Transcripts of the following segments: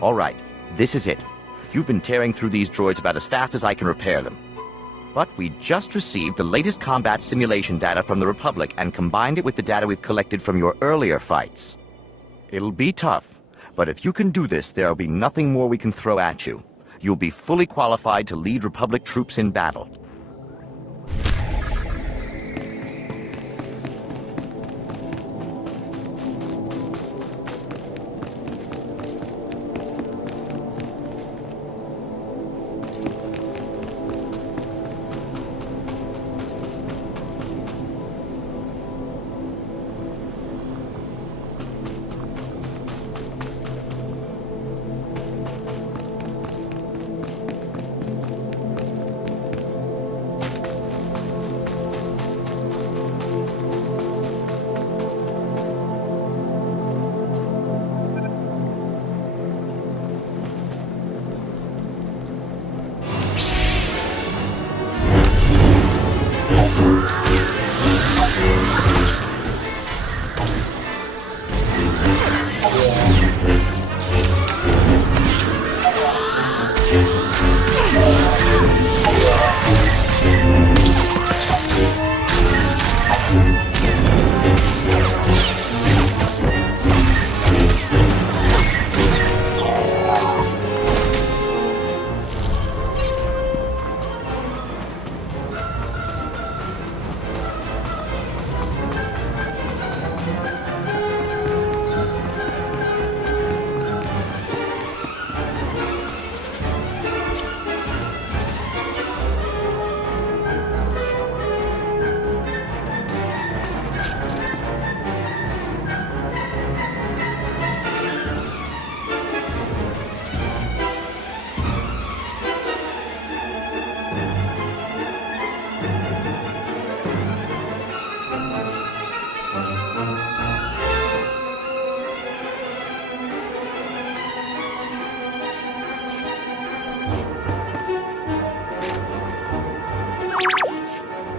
All right, this is it. You've been tearing through these droids about as fast as I can repair them. But we just received the latest combat simulation data from the Republic and combined it with the data we've collected from your earlier fights. It'll be tough, but if you can do this, there'll be nothing more we can throw at you. You'll be fully qualified to lead Republic troops in battle.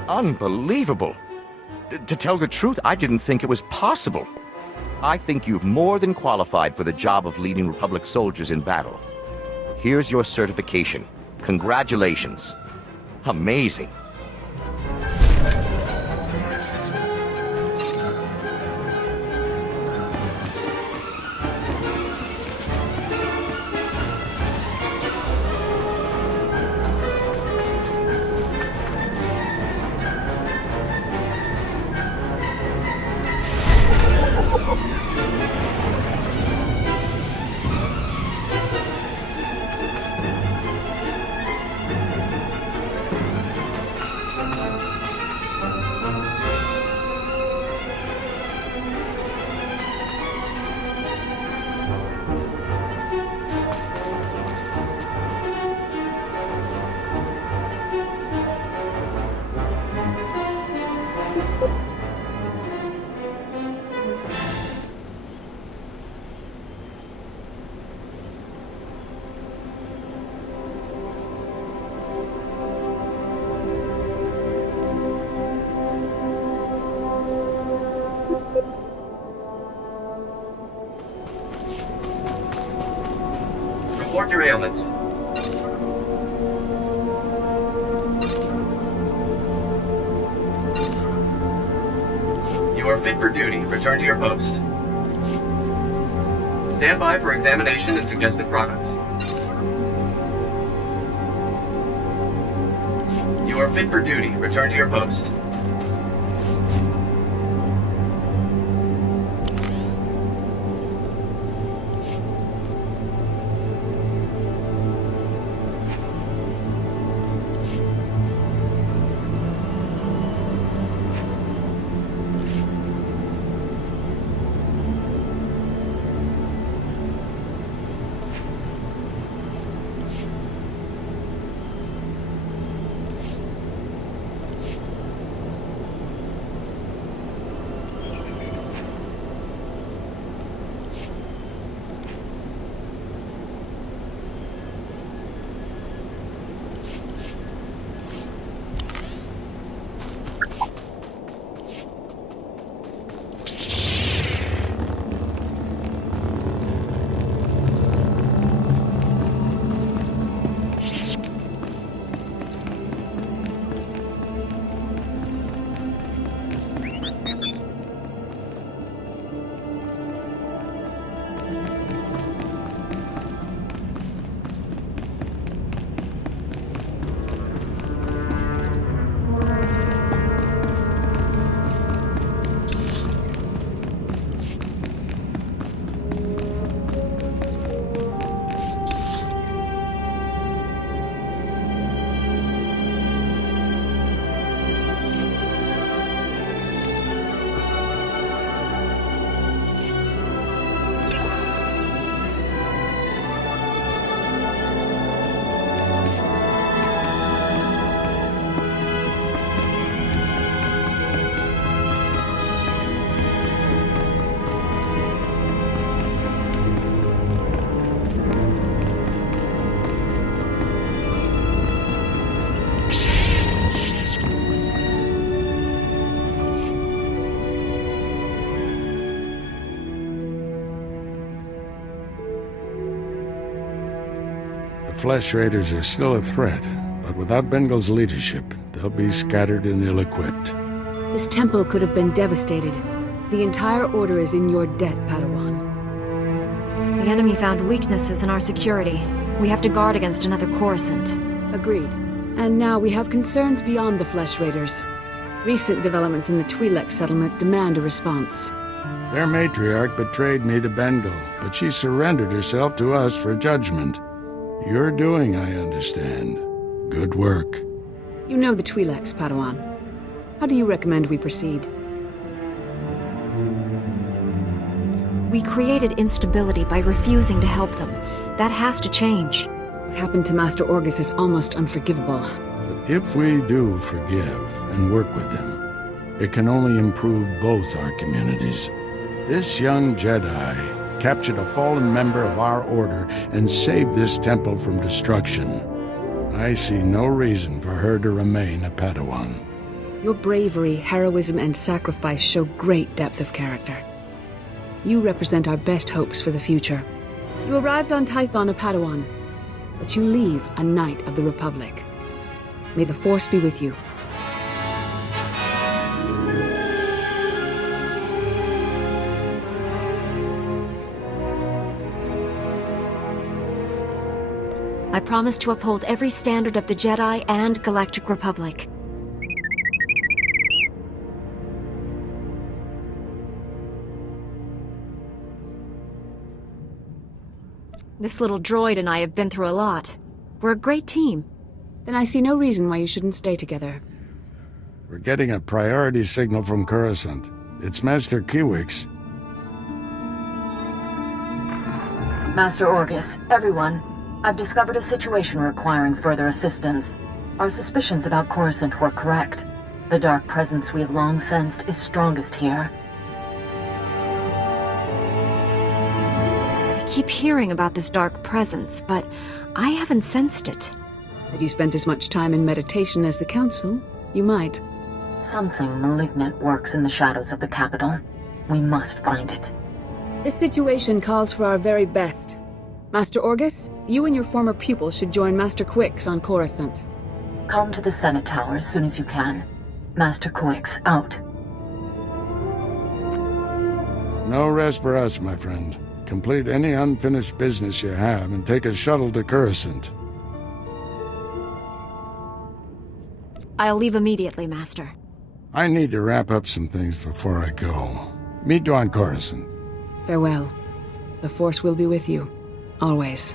Unbelievable! To tell the truth, I didn't think it was possible. I think you've more than qualified for the job of leading Republic soldiers in battle. Here's your certification. Congratulations. Amazing. Report derailments. You are fit for duty. Return to your post. Stand by for examination and suggested products. You are fit for duty. Return to your post. Flesh Raiders are still a threat, but without Bengal's leadership, they'll be scattered and ill-equipped. This temple could have been devastated. The entire Order is in your debt, Padawan. The enemy found weaknesses in our security. We have to guard against another Coruscant. Agreed. And now we have concerns beyond the Flesh Raiders. Recent developments in the Twi'lek settlement demand a response. Their matriarch betrayed me to Bengal, but she surrendered herself to us for judgment. You're doing, I understand. Good work. You know the Twi'leks, Padawan. How do you recommend we proceed? We created instability by refusing to help them. That has to change. What happened to Master Orgus is almost unforgivable. But if we do forgive and work with him, it can only improve both our communities. This young Jedi captured a fallen member of our Order and saved this temple from destruction. I see no reason for her to remain a Padawan. Your bravery, heroism, and sacrifice show great depth of character. You represent our best hopes for the future. You arrived on Tython a Padawan, but you leave a Knight of the Republic. May the Force be with you. I promise to uphold every standard of the Jedi and Galactic Republic. This little droid and I have been through a lot. We're a great team. Then I see no reason why you shouldn't stay together. We're getting a priority signal from Coruscant. It's Master Kiwix. Master Orgus, everyone. I've discovered a situation requiring further assistance. Our suspicions about Coruscant were correct. The dark presence we have long sensed is strongest here. I keep hearing about this dark presence, but I haven't sensed it. Had you spent as much time in meditation as the Council, you might. Something malignant works in the shadows of the capital. We must find it. This situation calls for our very best. Master Orgus, you and your former pupil should join Master Quix on Coruscant. Come to the Senate Tower as soon as you can. Master Quix, out. No rest for us, my friend. Complete any unfinished business you have and take a shuttle to Coruscant. I'll leave immediately, Master. I need to wrap up some things before I go. Meet you on Coruscant. Farewell. The Force will be with you. Always.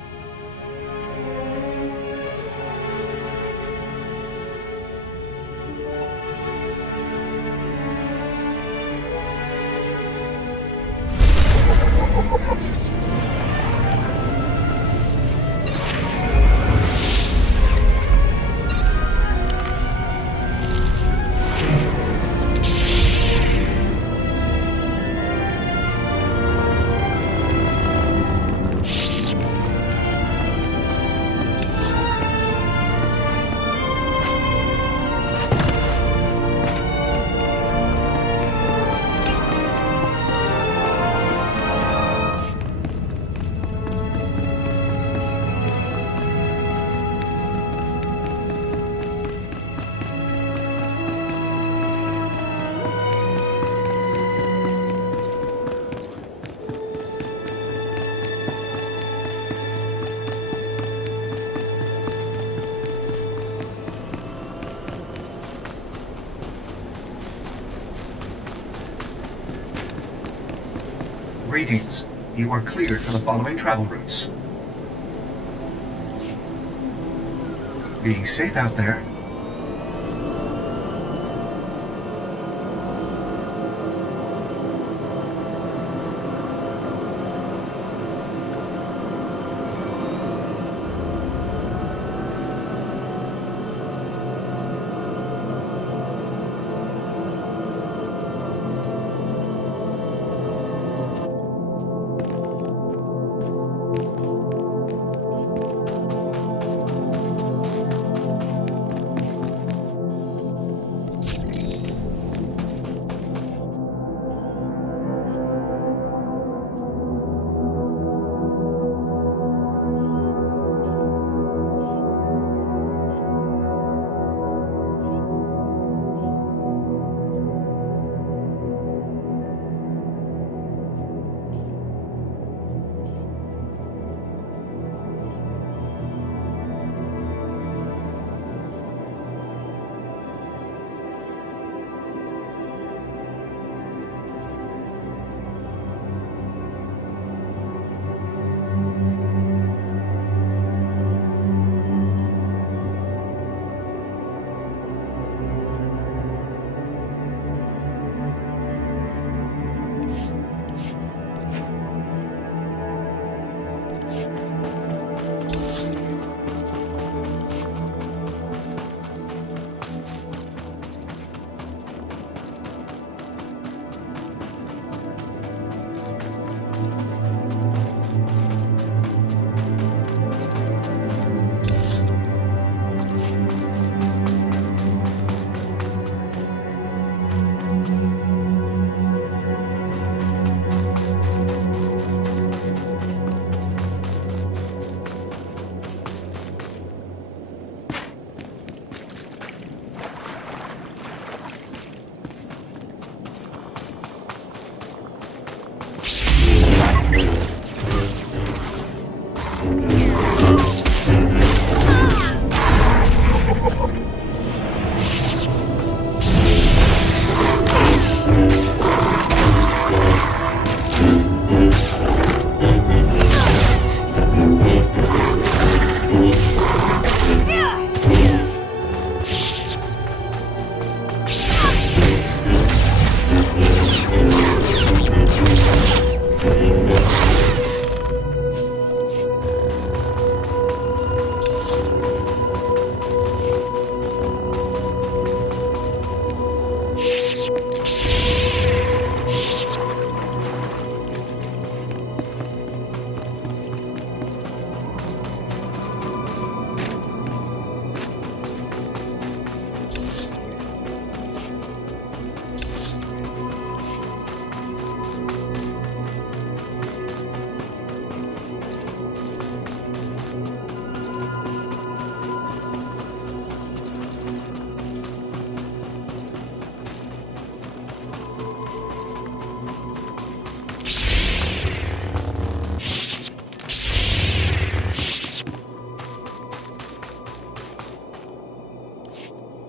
Greetings. You are cleared for the following travel routes. Be safe out there.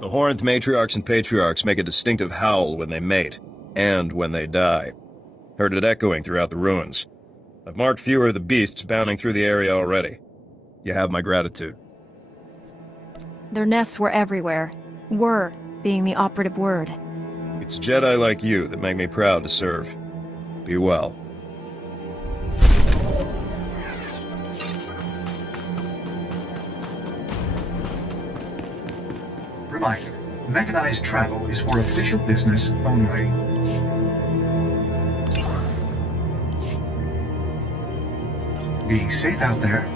The Hornth matriarchs and patriarchs make a distinctive howl when they mate, and when they die. Heard it echoing throughout the ruins. I've marked fewer of the beasts bounding through the area already. You have my gratitude. Their nests were everywhere. Were being the operative word. It's Jedi like you that make me proud to serve. Be well. Reminder, mechanized travel is for official business only. Be safe out there.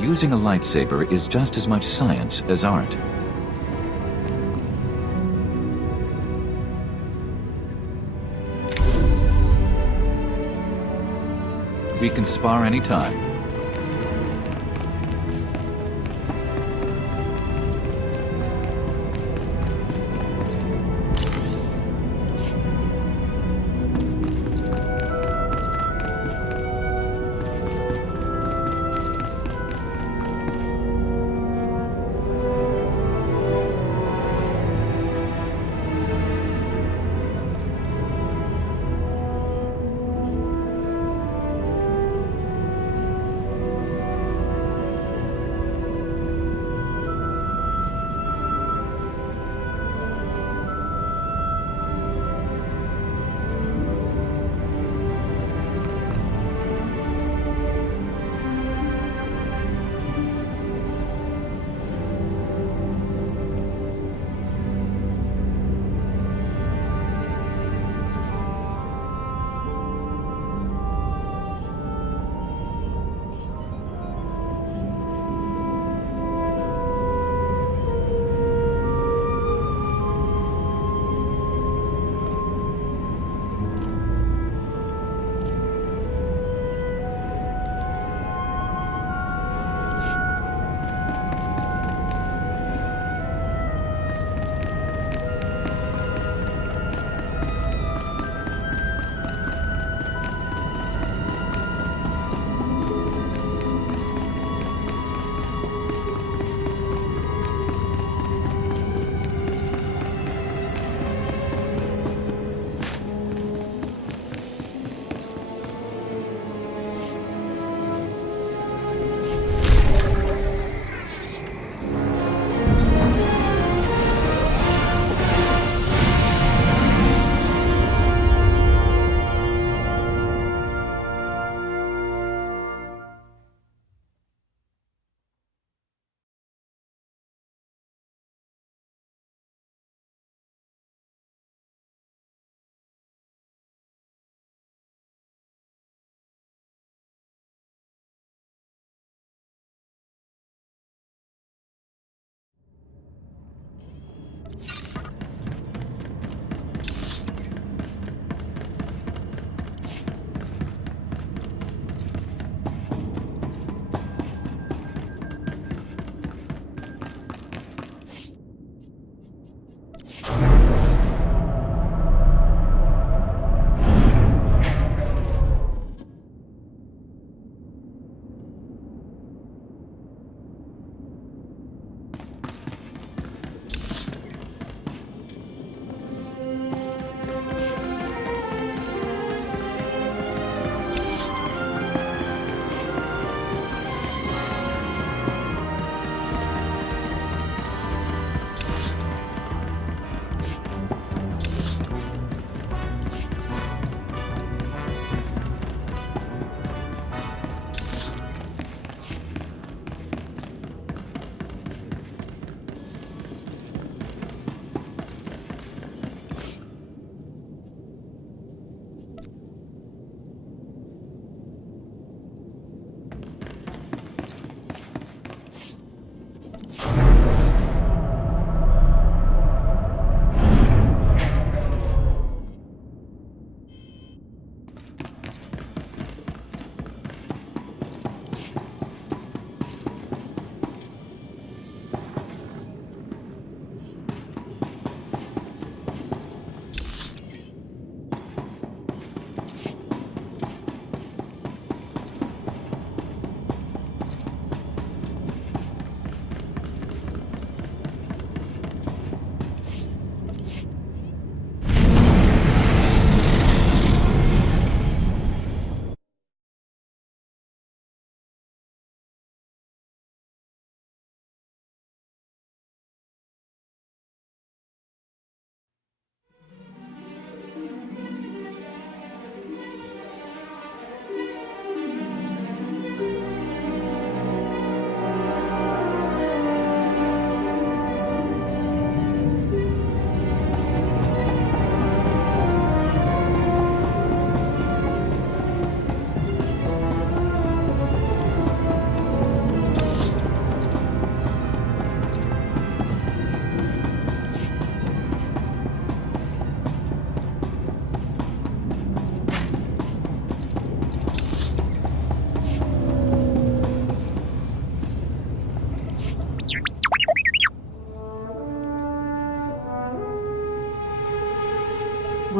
Using a lightsaber is just as much science as art. We can spar anytime.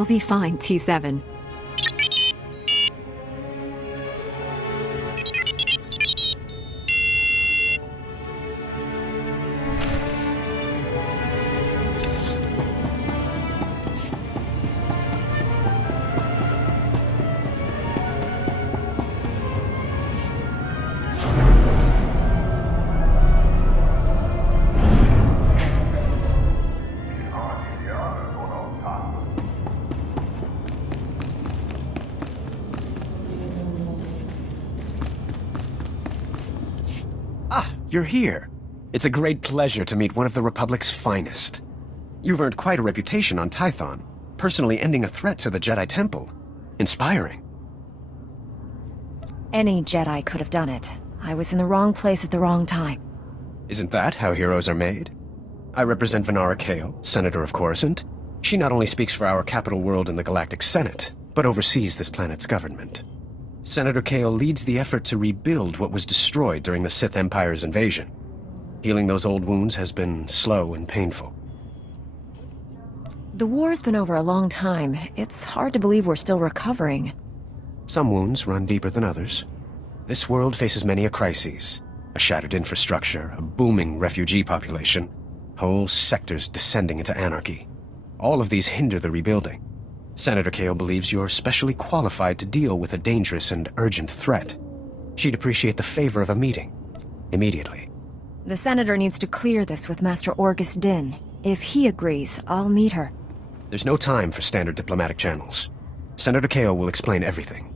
We'll be fine, T7. You're here. It's a great pleasure to meet one of the Republic's finest. You've earned quite a reputation on Tython, personally ending a threat to the Jedi Temple. Inspiring. Any Jedi could have done it. I was in the wrong place at the wrong time. Isn't that how heroes are made? I represent Venara Kale, Senator of Coruscant. She not only speaks for our capital world in the Galactic Senate, but oversees this planet's government. Senator Kale leads the effort to rebuild what was destroyed during the Sith Empire's invasion. Healing those old wounds has been slow and painful. The war's been over a long time. It's hard to believe we're still recovering. Some wounds run deeper than others. This world faces many a crisis. A shattered infrastructure, a booming refugee population, whole sectors descending into anarchy. All of these hinder the rebuilding. Senator Kale believes you're specially qualified to deal with a dangerous and urgent threat. She'd appreciate the favor of a meeting. Immediately. The Senator needs to clear this with Master Orgus Din. If he agrees, I'll meet her. There's no time for standard diplomatic channels. Senator Kale will explain everything.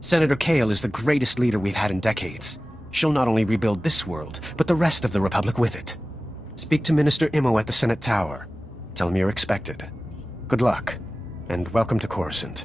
Senator Kale is the greatest leader we've had in decades. She'll not only rebuild this world, but the rest of the Republic with it. Speak to Minister Imo at the Senate Tower. Tell him you're expected. Good luck. And welcome to Coruscant.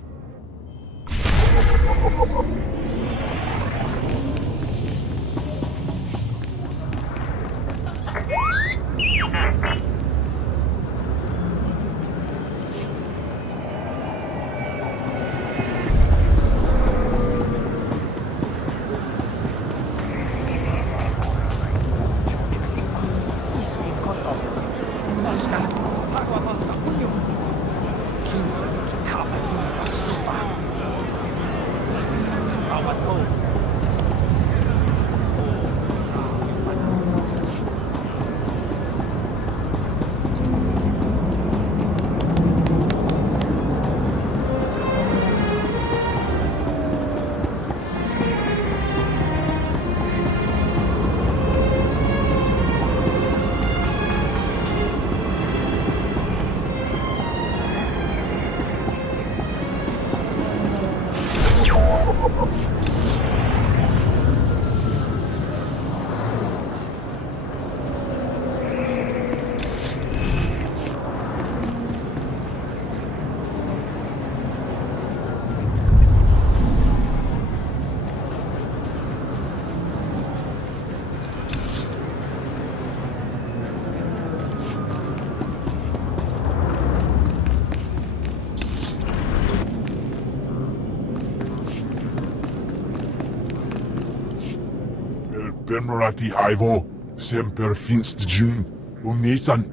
Benmerati Ivo, Semper Finst Jun, Nisan,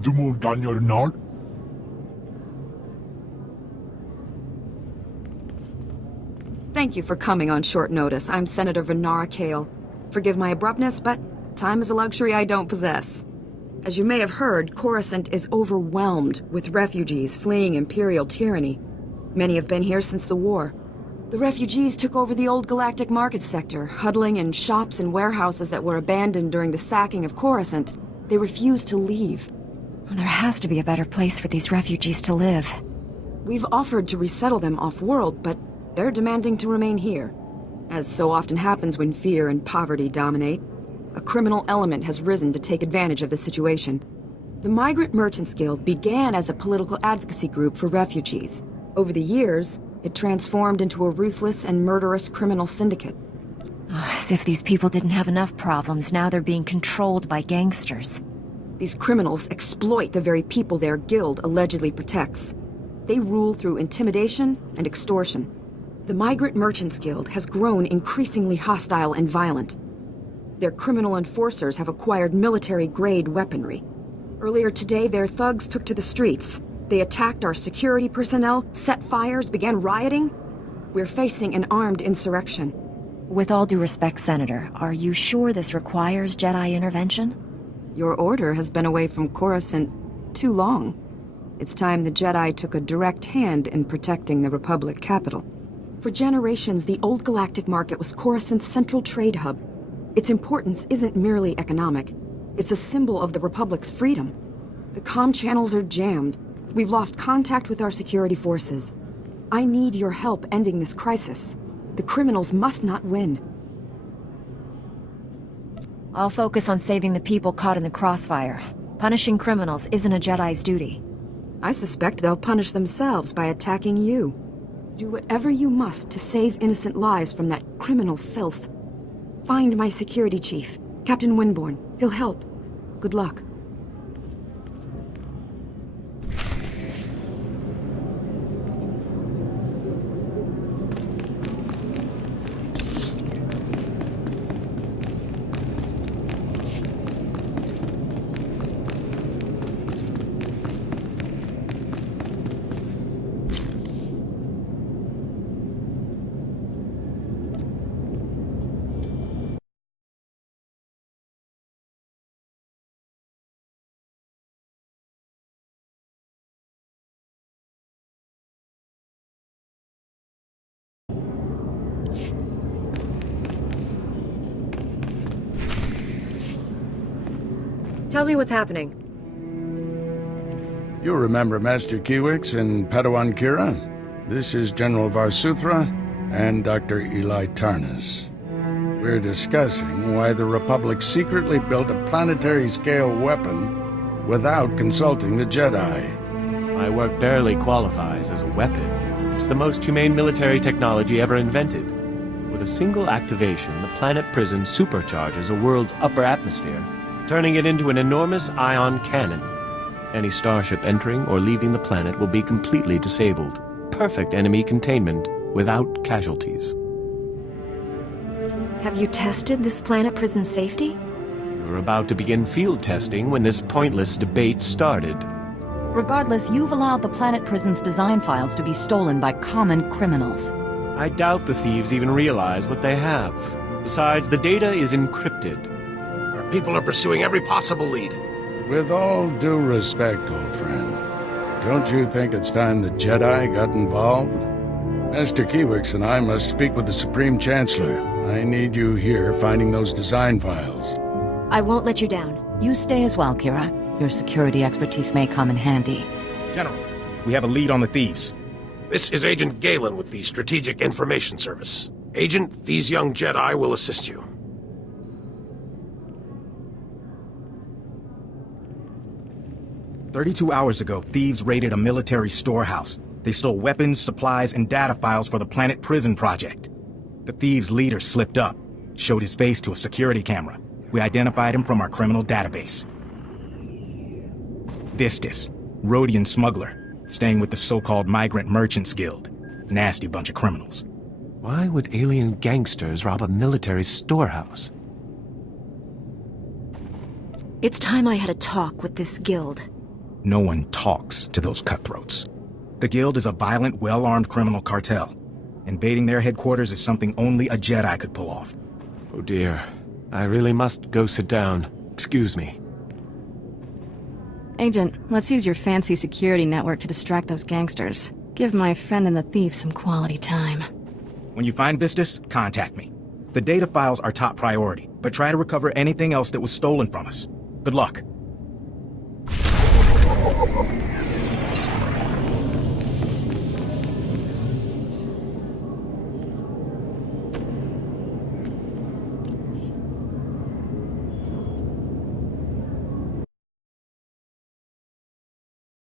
Dumul Ganyor Nard. Thank you for coming on short notice. I'm Senator Venara Kale. Forgive my abruptness, but time is a luxury I don't possess. As you may have heard, Coruscant is overwhelmed with refugees fleeing Imperial tyranny. Many have been here since the war. The refugees took over the old galactic market sector, huddling in shops and warehouses that were abandoned during the sacking of Coruscant. They refused to leave. There has to be a better place for these refugees to live. We've offered to resettle them off-world, but they're demanding to remain here. As so often happens when fear and poverty dominate, a criminal element has risen to take advantage of the situation. The Migrant Merchants Guild began as a political advocacy group for refugees. Over the years, it transformed into a ruthless and murderous criminal syndicate. As if these people didn't have enough problems, now they're being controlled by gangsters. These criminals exploit the very people their guild allegedly protects. They rule through intimidation and extortion. The Migrant Merchants Guild has grown increasingly hostile and violent. Their criminal enforcers have acquired military-grade weaponry. Earlier today, their thugs took to the streets, They attacked our security personnel, set fires, began rioting. We're facing an armed insurrection. With all due respect, Senator, are you sure this requires Jedi intervention? Your order has been away from Coruscant too long. It's time the Jedi took a direct hand in protecting the Republic capital. For generations, the old galactic market was Coruscant's central trade hub. Its importance isn't merely economic. It's a symbol of the Republic's freedom. The comm channels are jammed. We've lost contact with our security forces. I need your help ending this crisis. The criminals must not win. I'll focus on saving the people caught in the crossfire. Punishing criminals isn't a Jedi's duty. I suspect they'll punish themselves by attacking you. Do whatever you must to save innocent lives from that criminal filth. Find my security chief, Captain Winborn. He'll help. Good luck. Tell me what's happening. You remember Master Kiwix and Padawan Kira? This is General Varsuthra and Dr. Eli Tarnas. We're discussing why the Republic secretly built a planetary-scale weapon without consulting the Jedi. My work barely qualifies as a weapon. It's the most humane military technology ever invented. With a single activation, the planet prison supercharges a world's upper atmosphere, turning it into an enormous ion cannon. Any starship entering or leaving the planet will be completely disabled. Perfect enemy containment without casualties. Have you tested this planet prison's safety? We were about to begin field testing when this pointless debate started. Regardless, you've allowed the planet prison's design files to be stolen by common criminals. I doubt the thieves even realize what they have. Besides, the data is encrypted. Our people are pursuing every possible lead. With all due respect, old friend, don't you think it's time the Jedi got involved? Master Kiwix and I must speak with the Supreme Chancellor. I need you here finding those design files. I won't let you down. You stay as well, Kira. Your security expertise may come in handy. General, we have a lead on the thieves. This is Agent Galen with the Strategic Information Service. Agent, these young Jedi will assist you. "32 hours ago, thieves raided a military storehouse. They stole weapons, supplies, and data files for the Planet Prison project. The thieves' leader slipped up, showed his face to a security camera. We identified him from our criminal database. Vistus, Rhodian smuggler, staying with the so-called Migrant Merchants Guild. Nasty bunch of criminals. Why would alien gangsters rob a military storehouse? It's time I had a talk with this guild. No one talks to those cutthroats. The Guild is a violent, well-armed criminal cartel. Invading their headquarters is something only a Jedi could pull off. Oh dear. I really must go sit down. Excuse me. Agent, let's use your fancy security network to distract those gangsters. Give my friend and the thief some quality time. When you find Vistus, contact me. The data files are top priority, but try to recover anything else that was stolen from us. Good luck.